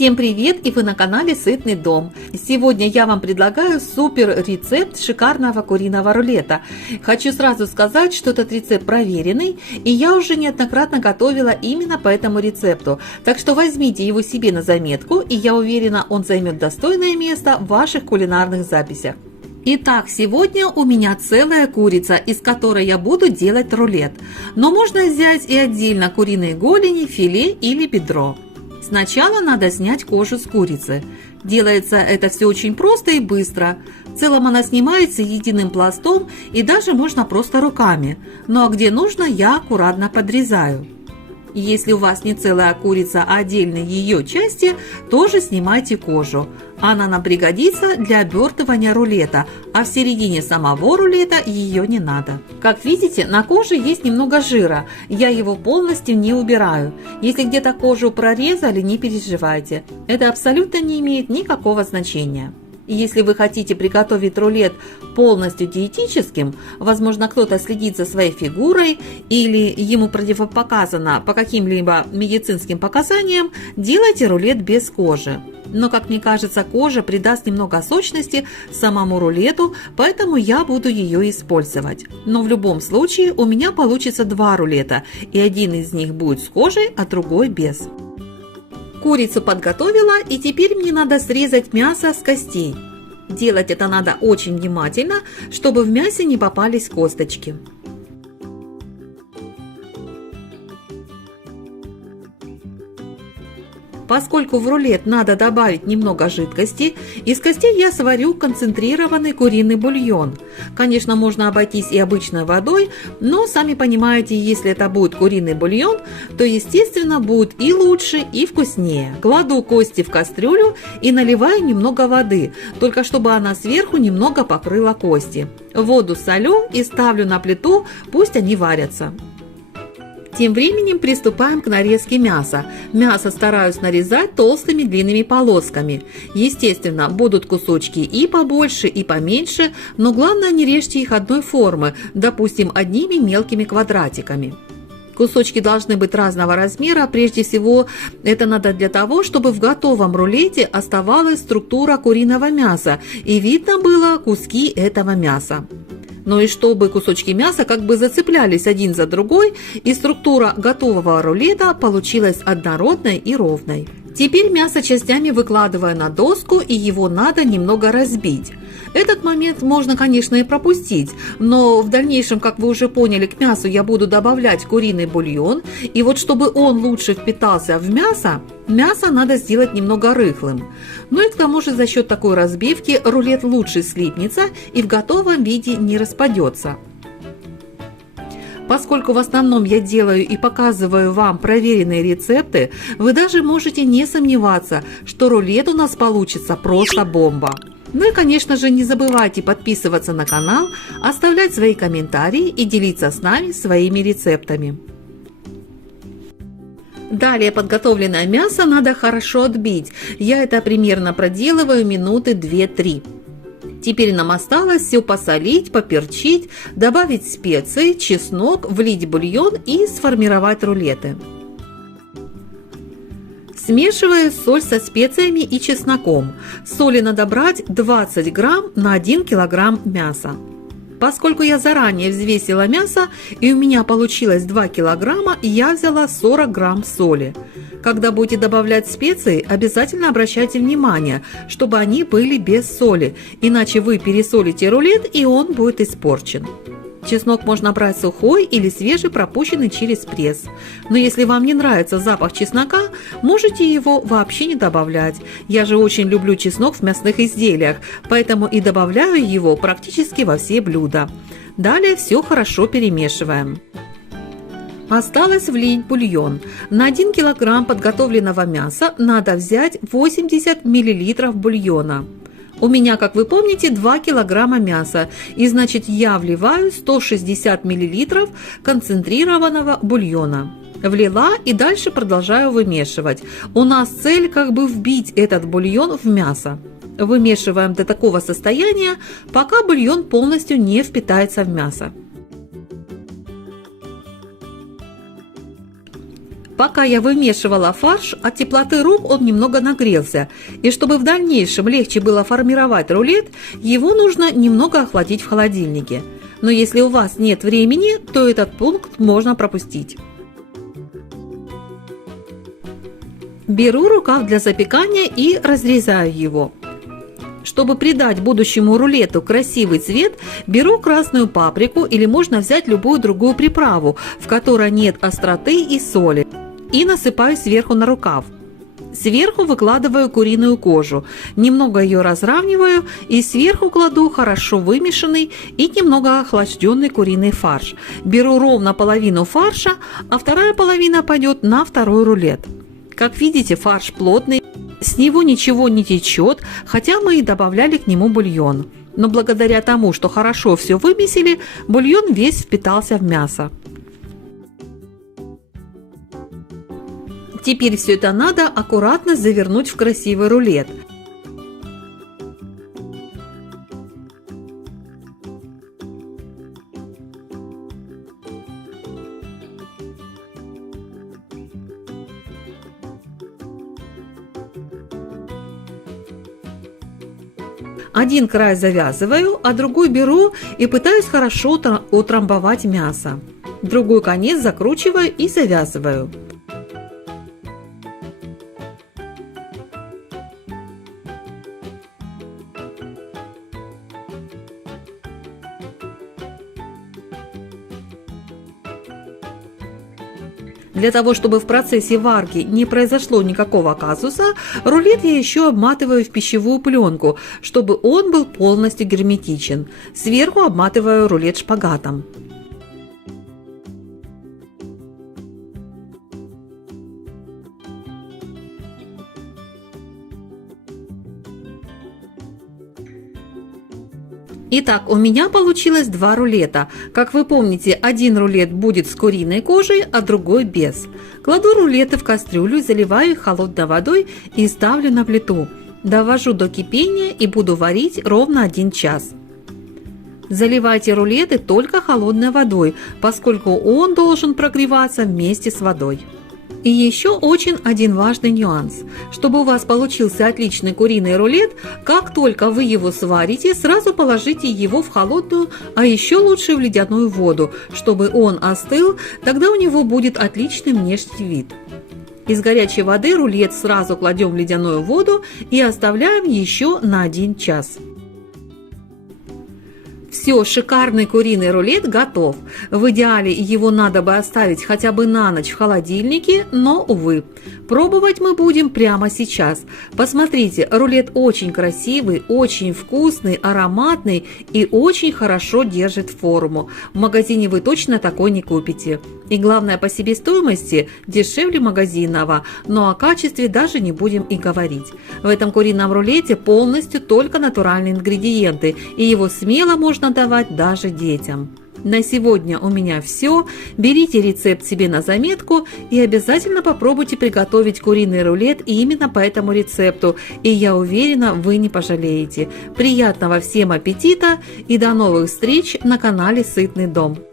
Всем привет, и вы на канале Сытный дом. Сегодня я вам предлагаю супер рецепт шикарного куриного рулета. Хочу сразу сказать, что этот рецепт проверенный, и я уже неоднократно готовила именно по этому рецепту. Так что возьмите его себе на заметку, и я уверена, он займет достойное место в ваших кулинарных записях. Итак, сегодня у меня целая курица, из которой я буду делать рулет. Но можно взять и отдельно куриные голени, филе или бедро. Сначала надо снять кожу с курицы. Делается это все очень просто и быстро. В целом она снимается единым пластом и даже можно просто руками. Ну а где нужно, я аккуратно подрезаю. Если у вас не целая курица, а отдельные ее части, тоже снимайте кожу. Она нам пригодится для обертывания рулета, а в середине самого рулета ее не надо. Как видите, на коже есть немного жира, я его полностью не убираю. Если где-то кожу прорезали, не переживайте, это абсолютно не имеет никакого значения. Если вы хотите приготовить рулет полностью диетическим, возможно, кто-то следит за своей фигурой или ему противопоказано по каким-либо медицинским показаниям, делайте рулет без кожи. Но, как мне кажется, кожа придаст немного сочности самому рулету, поэтому я буду ее использовать. Но в любом случае у меня получится два рулета, и один из них будет с кожей, а другой без. Курицу подготовила, и теперь мне надо срезать мясо с костей. Делать это надо очень внимательно, чтобы в мясе не попались косточки. Поскольку в рулет надо добавить немного жидкости, из костей я сварю концентрированный куриный бульон. Конечно, можно обойтись и обычной водой, но, сами понимаете, если это будет куриный бульон, то, естественно, будет и лучше, и вкуснее. Кладу кости в кастрюлю и наливаю немного воды, только чтобы она сверху немного покрыла кости. Воду солю и ставлю на плиту, пусть они варятся. Тем временем приступаем к нарезке мяса. Мясо стараюсь нарезать толстыми длинными полосками. Естественно, будут кусочки и побольше, и поменьше, но главное, не режьте их одной формы, допустим, одними мелкими квадратиками. Кусочки должны быть разного размера, прежде всего это надо для того, чтобы в готовом рулете оставалась структура куриного мяса и видно было куски этого мяса. Ну и чтобы кусочки мяса как бы зацеплялись один за другой, и структура готового рулета получилась однородной и ровной. Теперь мясо частями выкладываю на доску, и его надо немного разбить. Этот момент можно, конечно, и пропустить, но в дальнейшем, как вы уже поняли, к мясу я буду добавлять куриный бульон, и вот чтобы он лучше впитался в мясо, мясо надо сделать немного рыхлым. Ну и к тому же за счет такой разбивки рулет лучше слипнется и в готовом виде не распадется. Поскольку в основном я делаю и показываю вам проверенные рецепты, вы даже можете не сомневаться, что рулет у нас получится просто бомба. Ну и, конечно же, не забывайте подписываться на канал, оставлять свои комментарии и делиться с нами своими рецептами. Далее подготовленное мясо надо хорошо отбить. Я это примерно проделываю минуты 2-3. Теперь нам осталось все посолить, поперчить, добавить специи, чеснок, влить бульон и сформировать рулеты. Смешиваю соль со специями и чесноком. Соли надо брать 20 грамм на 1 килограмм мяса. Поскольку я заранее взвесила мясо и у меня получилось 2 килограмма, я взяла 40 грамм соли. Когда будете добавлять специи, обязательно обращайте внимание, чтобы они были без соли, иначе вы пересолите рулет и он будет испорчен. Чеснок можно брать сухой или свежий, пропущенный через пресс. Но если вам не нравится запах чеснока, можете его вообще не добавлять. Я же очень люблю чеснок в мясных изделиях, поэтому и добавляю его практически во все блюда. Далее все хорошо перемешиваем. Осталось влить бульон. На 1 килограмм подготовленного мяса надо взять 80 мл бульона. У меня, как вы помните, 2 килограмма мяса, и значит я вливаю 160 мл концентрированного бульона. Влила и дальше продолжаю вымешивать. У нас цель как бы вбить этот бульон в мясо. Вымешиваем до такого состояния, пока бульон полностью не впитается в мясо. Пока я вымешивала фарш, от теплоты рук он немного нагрелся, и чтобы в дальнейшем легче было формировать рулет, его нужно немного охладить в холодильнике. Но если у вас нет времени, то этот пункт можно пропустить. Беру рукав для запекания и разрезаю его. Чтобы придать будущему рулету красивый цвет, беру красную паприку или можно взять любую другую приправу, в которой нет остроты и соли, и насыпаю сверху на рукав. Сверху выкладываю куриную кожу, немного ее разравниваю и сверху кладу хорошо вымешанный и немного охлажденный куриный фарш. Беру ровно половину фарша, а вторая половина пойдет на второй рулет. Как видите, фарш плотный, с него ничего не течет, хотя мы и добавляли к нему бульон. Но благодаря тому, что хорошо все вымесили, бульон весь впитался в мясо. Теперь все это надо аккуратно завернуть в красивый рулет. Один край завязываю, а другой беру и пытаюсь хорошо утрамбовать мясо. Другой конец закручиваю и завязываю. Для того, чтобы в процессе варки не произошло никакого казуса, рулет я еще обматываю в пищевую пленку, чтобы он был полностью герметичен. Сверху обматываю рулет шпагатом. Итак, у меня получилось два рулета. Как вы помните, один рулет будет с куриной кожей, а другой без. Кладу рулеты в кастрюлю, заливаю их холодной водой и ставлю на плиту. Довожу до кипения и буду варить ровно 1 час. Заливайте рулеты только холодной водой, поскольку он должен прогреваться вместе с водой. И еще очень один важный нюанс. Чтобы у вас получился отличный куриный рулет, как только вы его сварите, сразу положите его в холодную, а еще лучше в ледяную воду, чтобы он остыл, тогда у него будет отличный внешний вид. Из горячей воды рулет сразу кладем в ледяную воду и оставляем еще на 1 час. Все, шикарный куриный рулет готов. В идеале его надо бы оставить хотя бы на ночь в холодильнике, но, увы. Пробовать мы будем прямо сейчас. Посмотрите, рулет очень красивый, очень вкусный, ароматный и очень хорошо держит форму. В магазине вы точно такой не купите. И главное, по себестоимости дешевле магазинного, но о качестве даже не будем и говорить. В этом курином рулете полностью только натуральные ингредиенты, и его смело можно давать даже детям. На сегодня у меня все. Берите рецепт себе на заметку и обязательно попробуйте приготовить куриный рулет именно по этому рецепту, и я уверена, вы не пожалеете. Приятного всем аппетита и до новых встреч на канале Сытный дом.